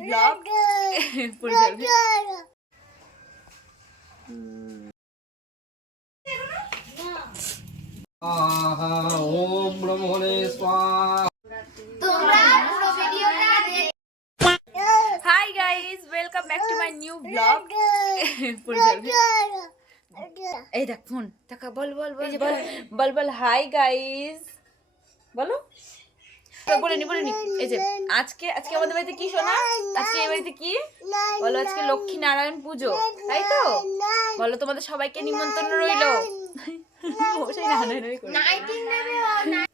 Blog পরিচালক আহা ওম ব্রহ্মণে স্বাহা hi guys welcome back to my new blog পরিচালক এই দেখ ফোন টাকা বল বল বল বল বল বল হাই গাইস বলো তো বলে নি বলে নি এই যে আজকে আজকে আমাদের বাড়িতে কি শোনা আজকে এই বাড়িতে কি বলো আজকে লক্ষ্মী নারায়ণ পুজো তাই তো বলো তোমাদের সবাইকে নিমন্ত্রণ রইল।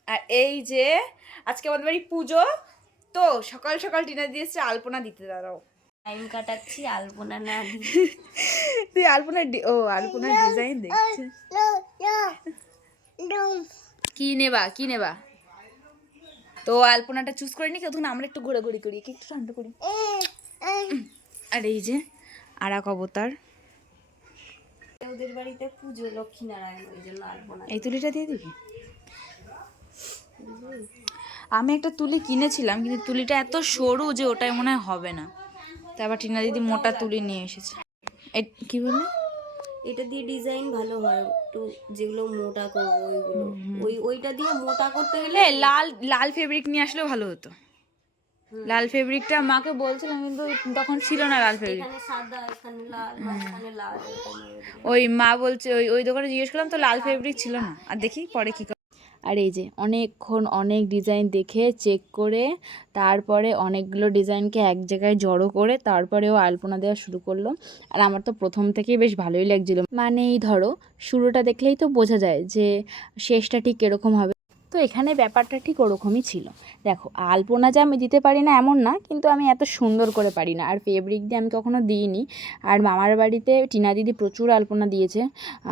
আর এই যে আজকে আমাদের বাড়ি পুজো তো সকাল সকাল টিনা দিয়েছে আলপনা দিতে দাঁড়াও টাইম কাটাচ্ছি আলপনা না তুই আলপনার ডি- ও আলপনার ডিজাইন দেখছে কি নেবা কি নেবা তো আলপনাটা চুজ করে নি তখন আমরা একটু ঘোরাঘুরি করি কি একটু ঠান্ডা করি। আর এই যে আর এক অবতার। ওদের বাড়িতে পুজো লক্ষ্মীনারায়ণ ওই জন্য আলপনা। এই তুলিটা দিয়ে দিবি? আমি একটা তুলি কিনেছিলাম কিন্তু তুলিটা এত সরু যে ওটাই মনে হয় হবে না। তারপর টিনা দিদি মোটা তুলি নিয়ে এসেছে। কি বললে? এটা দিয়ে ডিজাইন ভালো হয় একটু যেগুলো মোটা করব ওইগুলো। ওই ওইটা দিয়ে মোটা করতে গেলে লাল লাল ফেব্রিক নিয়ে আসলে ভালো হতো। লাল ফেব্রিকটা মাকে বলছিলাম কিন্তু তখন ছিল না লাল ফেব্রিক এখানে সাদা এখানে লাল মাঝখানে লাল এরকম এরকম। ওই মা বলছে ওই ওই দোকানে জিজ্ঞেস করলাম তো লাল ফেব্রিক ছিল না? আর দেখি পরে কি। আর এই যে অনেকক্ষণ অনেক ডিজাইন দেখে চেক করে তারপরে অনেকগুলো ডিজাইনকে এক জায়গায় জড়ো করে তারপরে ও আলপনা দেওয়া শুরু করল। আর আমার তো প্রথম থেকেই বেশ ভালোই লাগছিল। মানে এই ধরো, শুরুটা দেখলেই তো বোঝা যায় যে শেষটা ঠিক এরকম হবে। তো এখানে ব্যাপারটা ঠিক ওরকমই ছিল। দেখো, আলপনা যে আমি দিতে পারি না এমন না, কিন্তু আমি এত সুন্দর করে পারি না। আর ফেব্রিক দিয়ে আমি কখনো দিইনি। আর মামার বাড়িতে টিনা দিদি প্রচুর আলপনা দিয়েছে।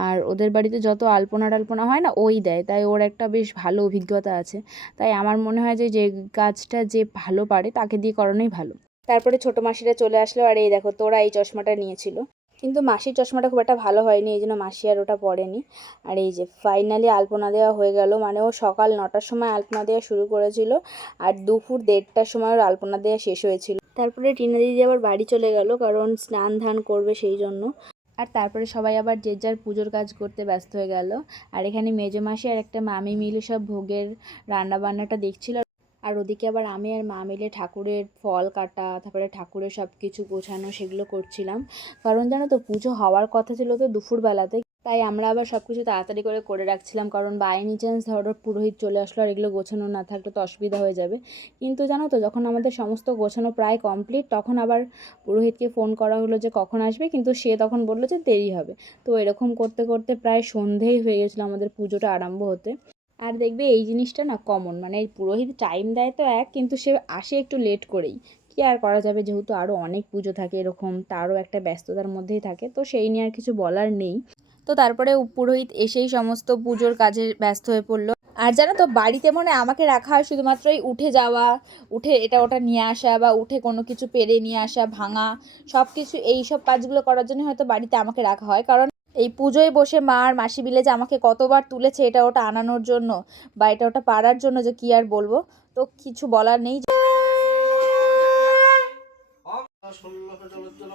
আর ওদের বাড়িতে যত আলপনা টালপনা হয় না, ওই দেয়। তাই ওর একটা বেশ ভালো অভিজ্ঞতা আছে। তাই আমার মনে হয় যে যে কাজটা যে ভালো পারে, তাকে দিয়ে করানোই ভালো। তারপরে ছোটো মাসিরা চলে আসলো। আর এই দেখো, তোরা এই চশমাটা নিয়েছিল। কিন্তু মাসির চশমাটা খুব একটা ভালো হয়নি, এই জন্য মাসি আর ওটা পড়েনি আর এই যে ফাইনালি আলপনা দেওয়া হয়ে গেল মানে ও সকাল নটার সময় আলপনা দেওয়া শুরু করেছিল, আর দুপুর দেড়টার সময় ওর আলপনা দেওয়া শেষ হয়েছিল। তারপরে টিনা দিদি আবার বাড়ি চলে গেল, কারণ স্নান ধান করবে সেই জন্য। আর তারপরে সবাই আবার যে যার পুজোর কাজ করতে ব্যস্ত হয়ে গেল। আর এখানে মেজো মাসি আর একটা মামি মিলে সব ভোগের রান্না বান্নাটা দেখছিল আর ওদিকে আবার আমি আর মা মিলে ঠাকুরের ফল কাটা, তারপরে ঠাকুরের সব কিছু গোছানো সেগুলো করছিলাম। কারণ জানো তো, পুজো হওয়ার কথা ছিল তো দুপুরবেলাতে। তাই আমরা আবার সব কিছু তাড়াতাড়ি করে করে রাখছিলাম, কারণ বাই এনি চান্স ধরো পুরোহিত চলে আসলো আর এগুলো গোছানো না থাকলে তো অসুবিধা হয়ে যাবে। কিন্তু জানো তো, যখন আমাদের সমস্ত গোছানো প্রায় কমপ্লিট তখন আবার পুরোহিতকে ফোন করা হলো যে কখন আসবে, কিন্তু সে তখন বলল যে দেরি হবে। তো এরকম করতে করতে প্রায় সন্ধেই হয়ে গেছিল আমাদের পুজোটা আরম্ভ হতে। আর দেখবে এই জিনিসটা না কমন মানে পুরোহিত টাইম দেয় তো এক, কিন্তু সে আসে একটু লেট করেই। কি আর করা যাবে? যেহেতু আরও অনেক পুজো থাকে এরকম, তারও একটা ব্যস্ততার মধ্যেই থাকে, তো সেই নিয়ে আর কিছু বলার নেই। তো তারপরে পুরোহিত এসেই সমস্ত পুজোর কাজে ব্যস্ত হয়ে পড়ল। আর জানো তো, বাড়িতে মনে আমাকে রাখা হয় শুধুমাত্র এই উঠে যাওয়া, উঠে এটা ওটা নিয়ে আসা বা উঠে কোনো কিছু পেরে নিয়ে আসা, ভাঙা সব কিছু এই সব কাজগুলো করার জন্য হয়তো বাড়িতে আমাকে রাখা হয়। কারণ এই পুজোয় বসে মা আর মাসি বিলে যে আমাকে কতবার তুলেছে, এটা ওটা আনানোর জন্য বা এটা ওটা পারার জন্য যে কি আর বলব, তো কিছু বলার নেই। ষোল্লক জলজ্জল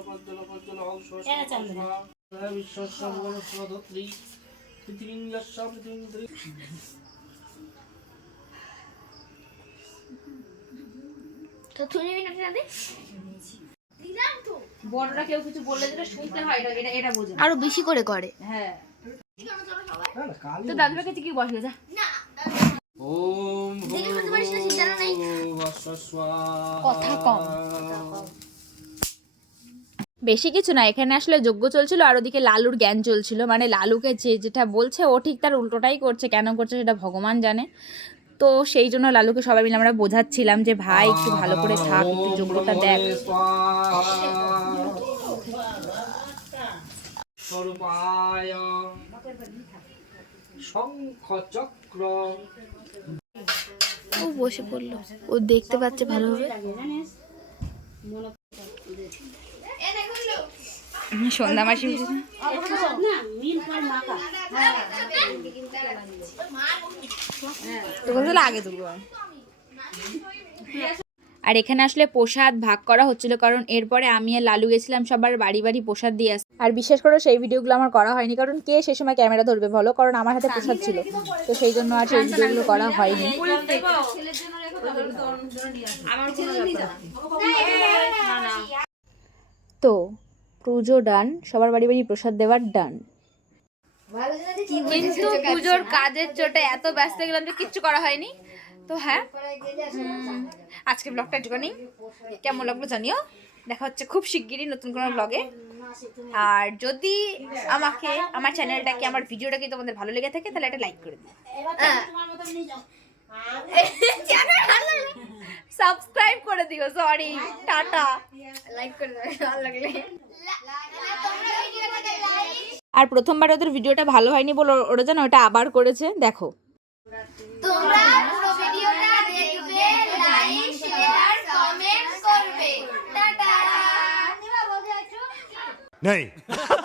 বড়রা কেউ কিছু বললে যেটা শুনতে হয় এটা এটা এটা বোঝে আরও বেশি করে করে। হ্যাঁ। না না। কালী তো দাদুর কাছে কি বসবে যা ওম কথা কম। বেশি কিছু না এখানে আসলে যজ্ঞ চলছিল আর ওদিকে লালুর জ্ঞান চলছিল। মানে লালুকে যে যেটা বলছে ও ঠিক তার উল্টোটাই করছে কেন করছে সেটা ভগবান জানে। তো সেই জন্য লালুকে সবাই মিলে আমরা বোঝাচ্ছিলাম যে ভাই একটু ভালো করে থাক একটু যজ্ঞটা দেখ। স্বরূপায় শঙ্খ চক্র ও বসে পড়ল। ও দেখতে পাচ্ছে ভালোভাবে। সন্ধ্যা মাসি তোকে তাহলে আগে তুলবো আর এখানে আসলে প্রসাদ ভাগ করা হচ্ছিল কারণ এরপরে আমি আর লালু গেছিলাম সবার বাড়ি বাড়ি প্রসাদ দিয়ে আসতে। আর বিশ্বাস করে, সেই ভিডিওগুলো আমার করা হয়নি। কারণ কে সেই সময় ক্যামেরা ধরবে বলো? কারণ আমার হাতে প্রসাদ ছিল। তো সেই জন্য আর সেই ভিডিওগুলো করা হয়নি। তো, পুজো ডান, সবার বাড়ি বাড়ি প্রসাদ দেওয়ার ডান। কিন্তু পুজোর কাজের চোটে এত ব্যস্ত গেলাম যে কিচ্ছু করা হয়নি। তো হ্যাঁ আজকে ব্লগটা একটুখানি কেমন লাগল জানিও। দেখা হচ্ছে খুব শিগগিরই নতুন কোনো ব্লগে আর যদি আমাকে আমার চ্যানেলটাকে আমার ভিডিওটাকে তোমাদের ভালো লেগে থাকে তাহলে একটা লাইক করে দিও। সাবস্ক্রাইব করে দিও সরি টাটা। লাইক করে দেবে ভালো লাগলে। আর প্রথমবার ওদের ভিডিওটা ভালো হয়নি বলে ওরা যেন ওটা আবার করেছে দেখো তোমরা পুরো ভিডিওটা দেখবে লাইক শেয়ার কমেন্ট করবে টাটা नहीं